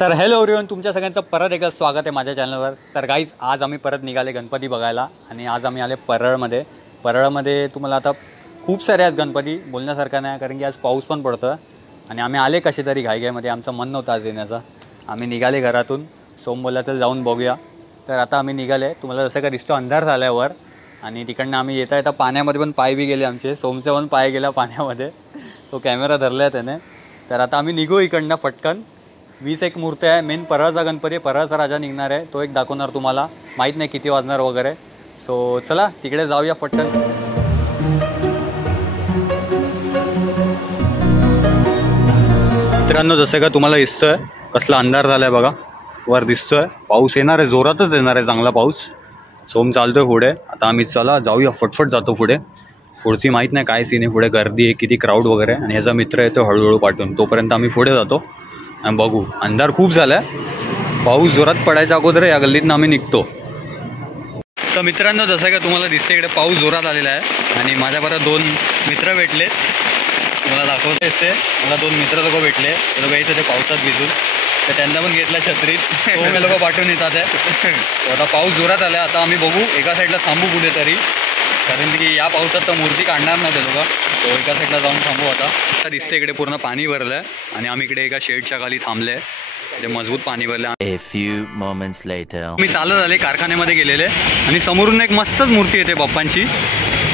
तर hello everyone, तुमच्या सगळ्यांचं परत एकदा स्वागत आहे माझ्या चॅनलवर. तर गाईज, आज आम्ही परत निघाले गणपती बघायला आणि आज आम्ही आले परळमध्ये. परळमध्ये तुम्हाला आता खूप सारे आज गणपती बोलण्यासारखं नाही, कारण की आज पाऊस पण पडतो आणि आम्ही आले कसे तरी घाईघाईमध्ये. आमचं मन नव्हतं आज येण्याचं. आम्ही निघाले घरातून. सोम बोलला तर जाऊन बघूया. तर आता आम्ही निघाले. तुम्हाला जसं का दिसतो अंधार झाल्यावर आणि तिकडनं आम्ही येता येता पाण्यामध्ये पण पाय बी गेले आमचे. सोमचे पण पाय गेला पाण्यामध्ये, तो कॅमेरा धरला आहे त्याने. तर आता आम्ही निघू इकडनं पटकन. 20 एक मूर्ती आहे. मेन परळचा गणपती, परळचा राजा निघणार आहे, तो एक दाखवणार तुम्हाला. माहीत नाही किती वाजणार वगैरे. सो चला तिकडे जाऊया पटकन. मित्रांनो, जसं का तुम्हाला दिसतोय कसला अंधार झाला आहे बघा. वर दिसतोय पाऊस येणार आहे, जोरातच येणार आहे, चांगला पाऊस. सोम चालतोय पुढे. आता आम्ही चला जाऊया, फटफट जातो पुढे. पुढची माहीत नाही काय सीन आहे, पुढे गर्दी आहे, किती क्राऊड वगैरे. आणि ह्याचा मित्र आहे तो हळूहळू पाठवून. तोपर्यंत आम्ही पुढे जातो आणि बघू. अंधार खूप झाला आहे, पाऊस जोरात पडायच्या अगोदर या गल्लीतनं आम्ही निघतो. तर मित्रांनो, जसं का तुम्हाला दिसते इकडे पाऊस जोरात आलेला आहे आणि माझ्याबरोबर 2 मित्र भेटले. मला दाखवते असते, मला 2 मित्र लोक भेटले. ते लोक यायचं ते पावसात भिजून, तर त्यांना पण घेतला छत्रीत. तो लोक पाठवून येतात आहे. आता पाऊस जोरात आला. आता आम्ही बघू, एका साईडला थांबू कुठेतरी, कारण की या पावसात तर मूर्ती काढणार नव्हते लोक. तो एका साईडला जाऊन थांबू. आता दिसते इकडे पूर्ण पाणी भरलं आहे आणि आम्ही इकडे एका शेडच्या खाली थांबले आहे. म्हणजे मजबूत पाणी भरलं. A few moments later. मी चालत आले, कारखान्यामध्ये गेलेले आणि समोरून एक मस्तच मूर्ती येते बाप्पांची.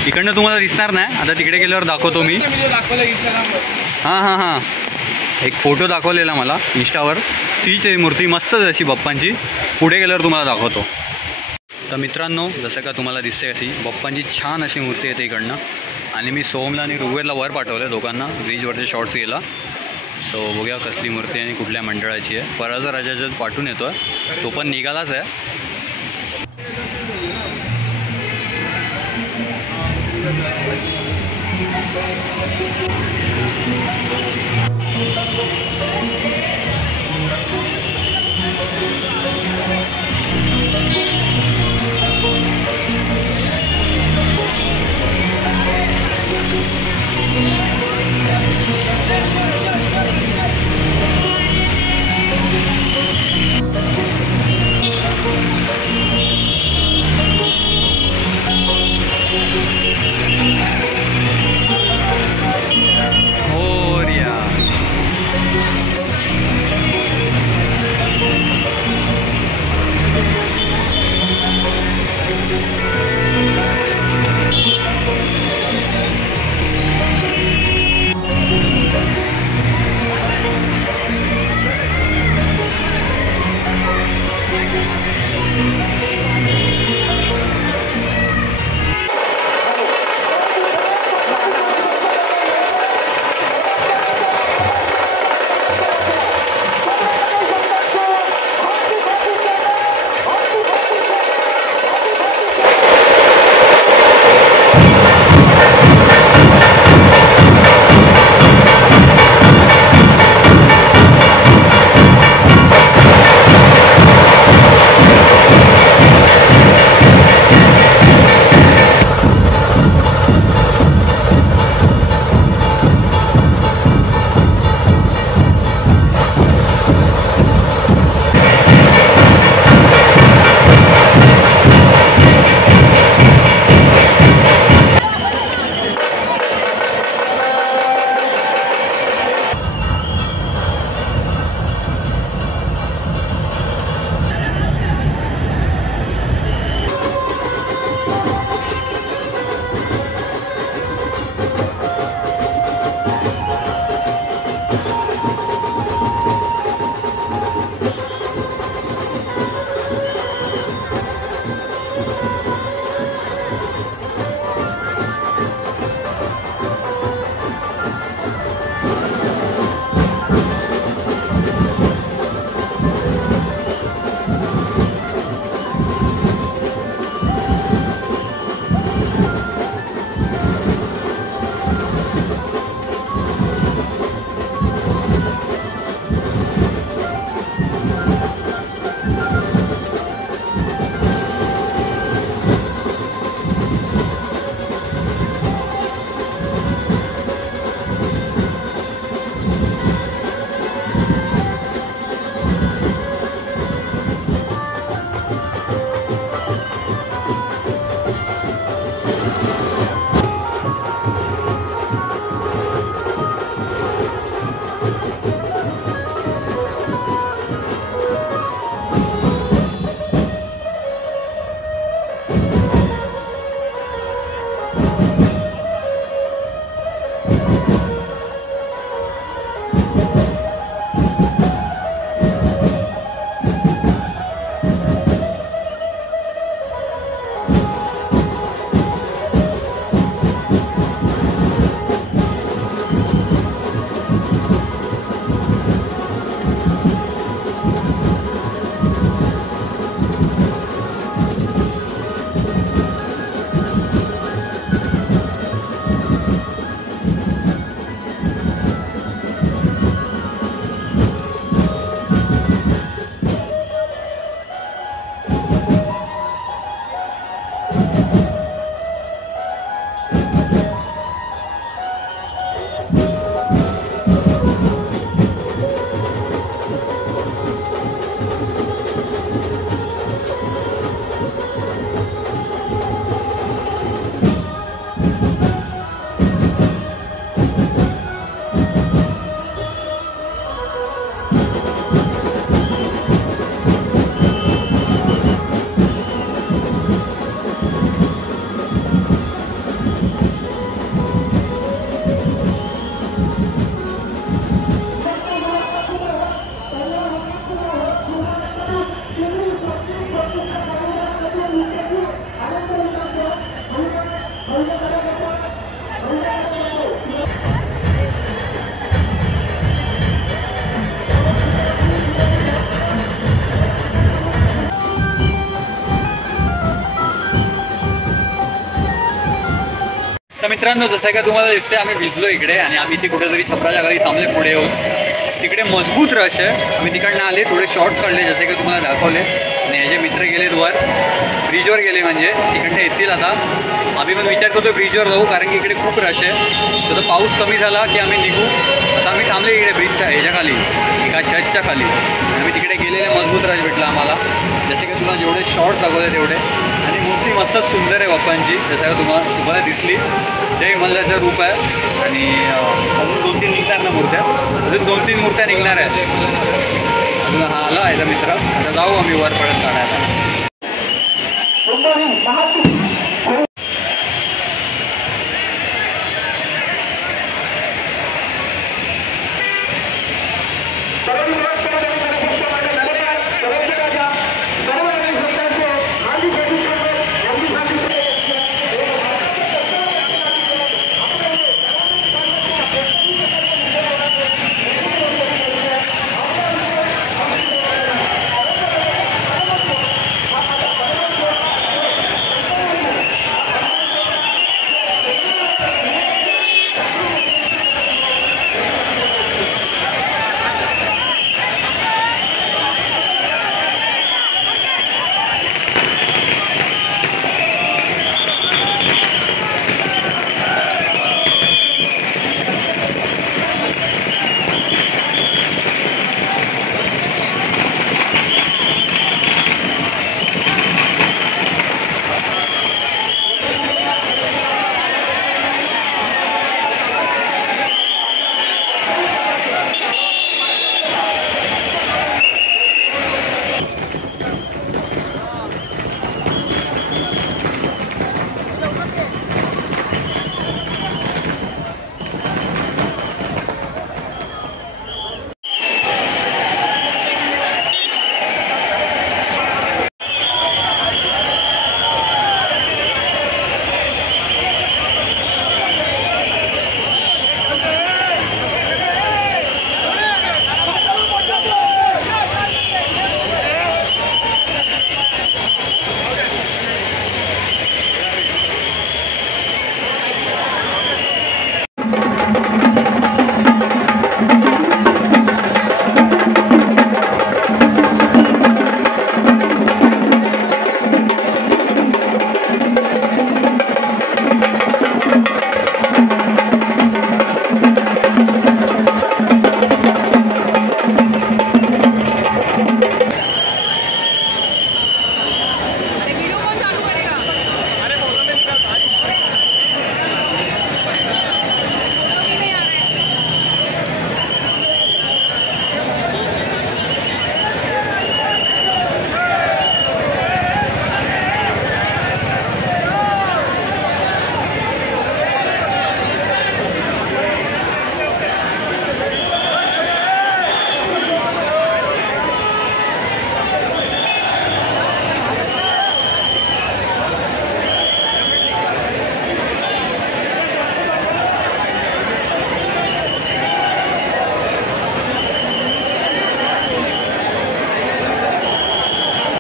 इकडनं तुम्हाला दिसणार नाही, आता तिकडे गेल्यावर दाखवतो मी. हां एक फोटो दाखवलेला मला इंस्टावर. तीच आहे मूर्ती, मस्तच अशी बाप्पांची. पुढे गेल्यावर तुम्हाला दाखवतो. तर मित्रांनो, जसं का तुम्हाला दिसते अशी बाप्पांची छान अशी मूर्ती येते इकडनं. आणि मी सोमला आणि ऋग्वेदला वर पाठवलं दोघांना. ब्रिजवरचे शॉर्ट्स गेला. सो बघूया कसली मूर्ती आणि कुठल्या मंडळाची आहे. परळचा राजा जर पाठवून येतो आहे, तो पण निघालाच आहे. तर मित्रांनो, जसं का तुम्हाला दिसतंय आम्ही भिजलो इकडे आणि आम्ही ती कुठेतरी छपराच्या खाली थांबले पुढे येऊन. तिकडे मजबूत रश आहे. आम्ही तिकडनं आले, थोडे शॉर्ट्स काढले जसे की तुम्हाला दाखवले. आणि ह्याचे मित्र गेलेत वर, ब्रिजवर गेले, म्हणजे तिकडनं येतील आता. आम्ही पण विचार करतो ब्रिजवर जाऊ, कारण की इकडे खूप रश आहे. तर पाऊस कमी झाला की आम्ही निघू. आता आम्ही थांबले इकडे ब्रिजच्या ह्याच्या खाली, एका चर्चच्या खाली. आम्ही तिकडे गेलेले, मजबूत रश भेटला आम्हाला. जसे की तुम्हाला जेवढे शॉर्ट दाखवले तेवढे. आणि मूर्ती मस्त सुंदर आहे बाप्पांची, जसं का तुम्हाला दिसली. जय मल्हारचं रूप आहे. आणि अजून 2-3 निघणार ना मूर्त्या, अजून 2-3 मूर्त्या निघणार आहेत. अजून हा आला याचा मित्र. आता जाऊ आम्ही वर पडत काढायला.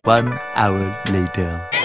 One hour later.